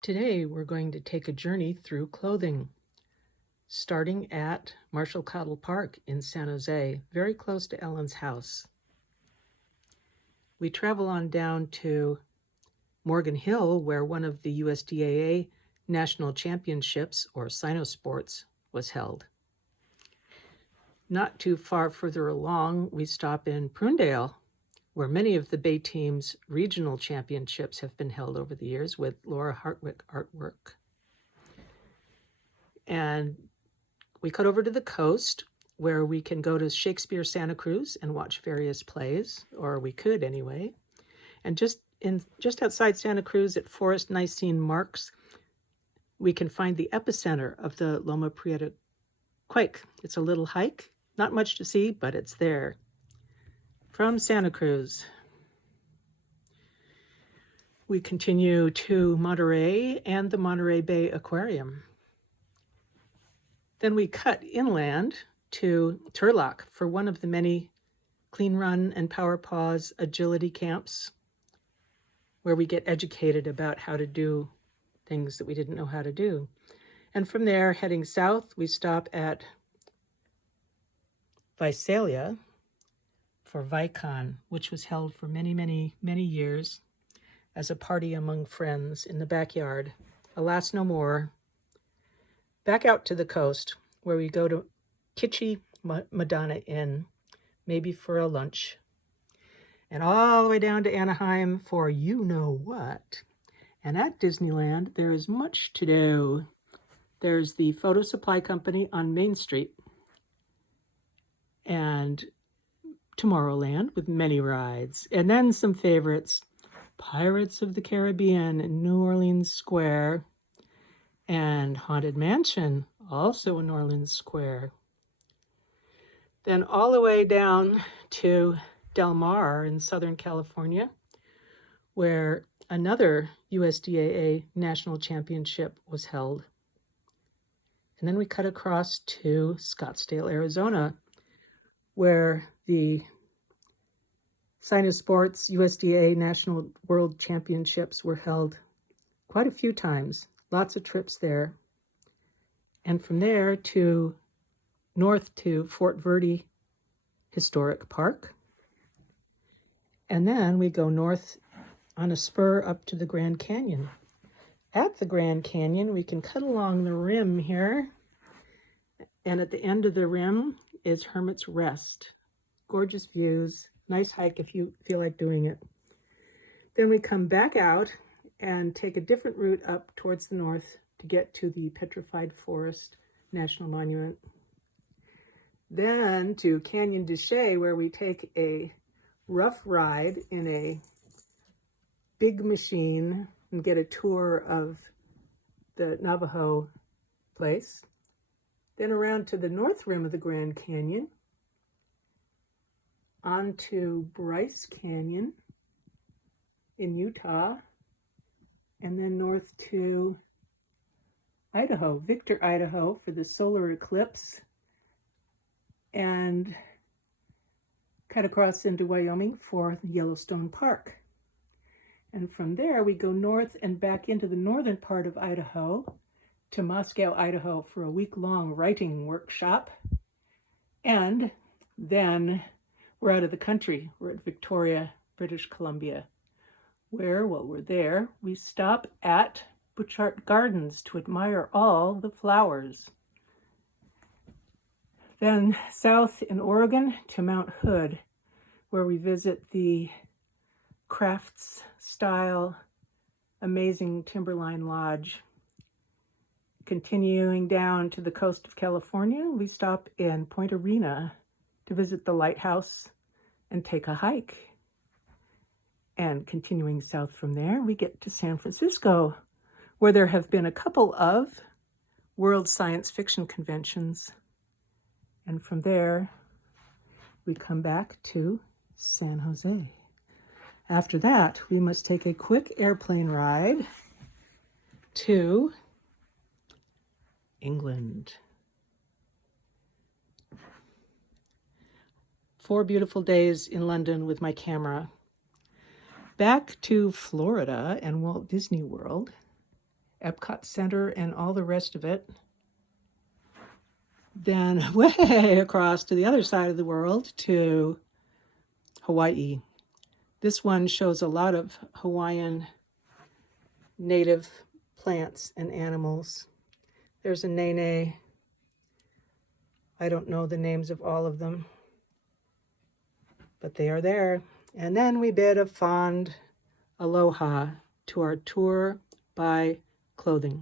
Today, we're going to take a journey through clothing, starting at Marshall Cottle Park in San Jose, very close to Ellen's house. We travel on down to Morgan Hill, where one of the USDAA National Championships, or Cynosports, was held. Not too far further along, we stop in Prunedale, where many of the Bay Team's regional championships have been held over the years with Laura Hartwick artwork. And we cut over to the coast, where we can go to Shakespeare Santa Cruz and watch various plays, or we could anyway. And just outside Santa Cruz at Forest Nicene Marks, we can find the epicenter of the Loma Prieta quake. It's a little hike, not much to see, but it's there. From Santa Cruz, we continue to Monterey and the Monterey Bay Aquarium. Then we cut inland to Turlock for one of the many Clean Run and Power Pause agility camps, where we get educated about how to do things that we didn't know how to do. And from there, heading south, we stop at Visalia for ViCon, which was held for many, many, many years as a party among friends in the backyard. Alas, no more. Back out to the coast, where we go to Kitschy Madonna Inn, maybe for a lunch. And all the way down to Anaheim for you-know-what. And at Disneyland, there is much to do. There's the Photo Supply Company on Main Street, and Tomorrowland with many rides. And then some favorites, Pirates of the Caribbean in New Orleans Square, and Haunted Mansion, also in New Orleans Square. Then all the way down to Del Mar in Southern California, where another USDAA National Championship was held. And then we cut across to Scottsdale, Arizona, where the Cynosports USDA National World Championships were held quite a few times. Lots of trips there. And from there to north to Fort Verde Historic Park. And then we go north on a spur up to the Grand Canyon. At the Grand Canyon, we can cut along the rim here. And at the end of the rim is Hermit's Rest. Gorgeous views, nice hike if you feel like doing it. Then we come back out and take a different route up towards the north to get to the Petrified Forest National Monument. Then to Canyon de Chelly, where we take a rough ride in a big machine and get a tour of the Navajo place. Then around to the north rim of the Grand Canyon, onto Bryce Canyon in Utah, and then north to Idaho, Victor, Idaho, for the solar eclipse, and cut across into Wyoming for Yellowstone Park. And from there, we go north and back into the northern part of Idaho to Moscow, Idaho for a week-long writing workshop. And then we're out of the country. We're at Victoria, British Columbia, where, while we're there, we stop at Butchart Gardens to admire all the flowers. Then south in Oregon to Mount Hood, where we visit the crafts-style, amazing Timberline Lodge. Continuing down to the coast of California, we stop in Point Arena to visit the lighthouse and take a hike. And continuing south from there, we get to San Francisco, where there have been a couple of World Science Fiction Conventions. And from there, we come back to San Jose. After that, we must take a quick airplane ride to England. 4 beautiful days in London with my camera. Back to Florida and Walt Disney World, Epcot Center and all the rest of it. Then way across to the other side of the world to Hawaii. This one shows a lot of Hawaiian native plants and animals. There's a nene. I don't know the names of all of them, but they are there. And then we bid a fond aloha to our tour by clothing.